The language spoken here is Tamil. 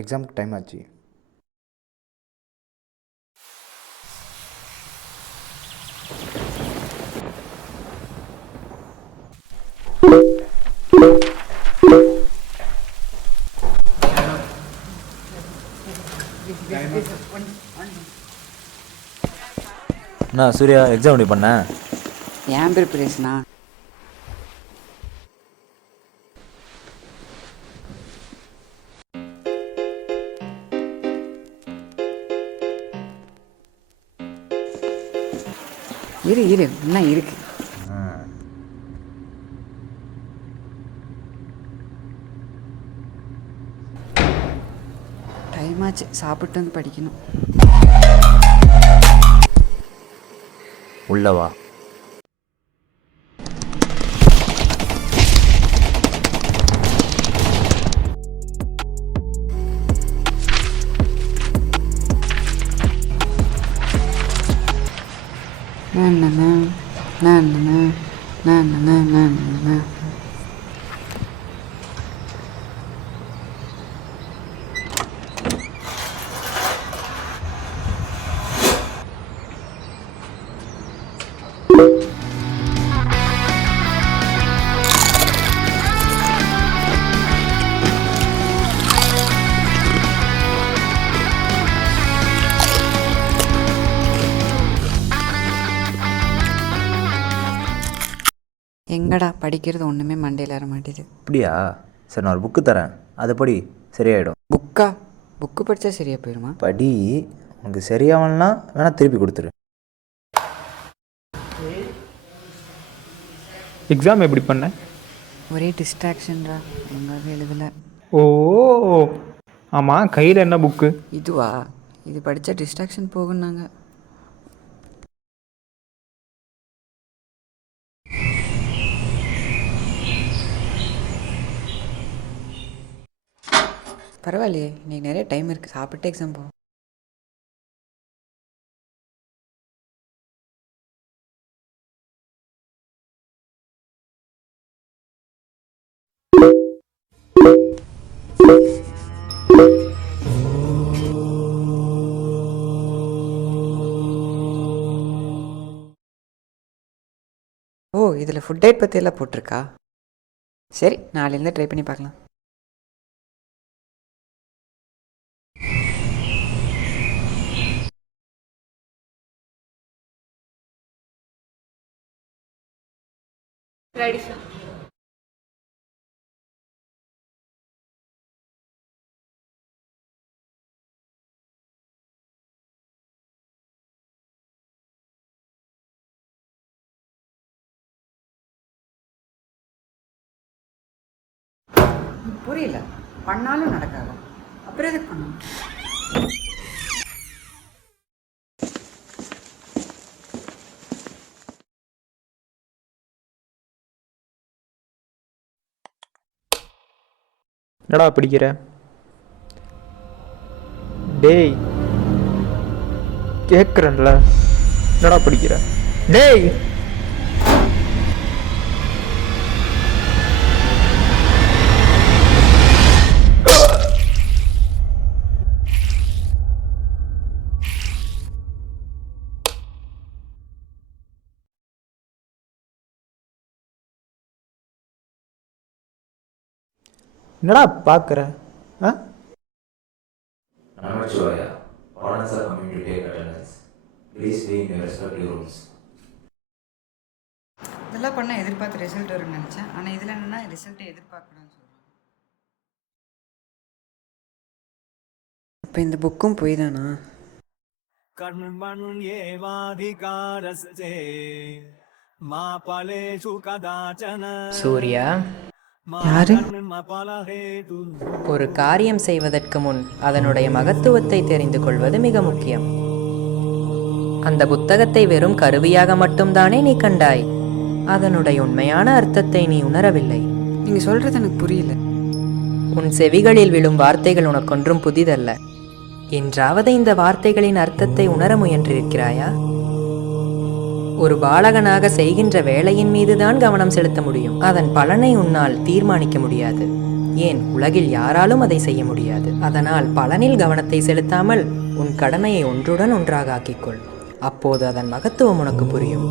எக்ஸாமுக்கு டைம் ஆச்சு. நான் சூர்யா எக்ஸாம் எப்படி பண்ணேன்? ஏன் ப்ரிப்பரேஷனா? இரு என்ன இருக்கு. டைம் ஆச்சு, சாப்பிட்டு வந்து படிக்கணும். உள்ளவா? எங்கடா படிக்கிறது ஒன்றுமே மண்டையில் ஏற மாட்டேது. அப்படியா? சரி, நான் ஒரு புக்கு தரேன், அதை படி, சரியாயிடும். புக்கு படித்தா சரியாக போயிடுமா? படி, உனக்கு சரியாகலன்னா வேணால் திருப்பி கொடுத்துரு. எக்ஸாம் எப்படி பண்ண? ஒரே டிஸ்ட்ராக்ஷன்டா, ஒன்றாவே எழுதலை. ஓ ஆமாம், கையில் என்ன புக்கு? இதுவா? இது படித்தா டிஸ்ட்ராக்ஷன் போகுன்னாங்க. பரவாயில்லையே, இன்னைக்கு நிறைய டைம் இருக்குது, சாப்பிட்டு எக்ஸாம் போ. ஓ, இதில் ஃபுட் டயட் பற்றி எல்லாம் போட்டிருக்கா? சரி, நாளையிலேருந்து ட்ரை பண்ணி பார்க்கலாம். Ready, sir. புரியல, பண்ணாலும் நடக்காது, அப்புறம் எதுக்கு பண்ணணும்? என்னடா படிக்கிற? டேய், கேட்குறேன்ல, என்னடா படிக்கிற? டேய், என்னடா பார்க்குற? ஆ, Namashivaya. Orders are coming to take attendance. Please be in your respective rooms. இதெல்லாம் பண்ணால் எதிர்பார்த்து ரிசல்ட் வரும்னு நினச்சேன், ஆனால் இதில் என்னென்னா ரிசல்ட்டை எதிர்பார்க்கணும்னு சொல்கிறேன். இப்போ இந்த புக்கும் போய் தானா? சூர்யா, யாரு? ஒரு காரியம் செய்வதற்கு முன் அதனுடைய மகத்துவத்தை தெரிந்து கொள்வது மிக முக்கியம். அந்த புத்தகத்தை வெறும் கருவியாக மட்டும்தானே நீ கண்டாய். அதனுடைய உண்மையான அர்த்தத்தை நீ உணரவில்லை. நீங்கள் சொல்கிறது எனக்கு புரியல. உன் செவிகளில் விழும் வார்த்தைகள் உனக்கொன்றும் புதிதல்ல. என்றாவது இந்த வார்த்தைகளின் அர்த்தத்தை உணர முயன்றிருக்கிறாயா? ஒரு பாலகனாக செய்கின்ற வேலையின் மீதுதான் கவனம் செலுத்த முடியும். அதன் பலனை உன்னால் தீர்மானிக்க முடியாது. ஏன், உலகில் யாராலும் அதை செய்ய முடியாது. அதனால் பலனில் கவனத்தை செலுத்தாமல் உன் கடமையை ஒன்றுடன் ஒன்றாக ஆக்கிக்கொள். அப்போது அதன் மகத்துவம் உனக்கு புரியும்.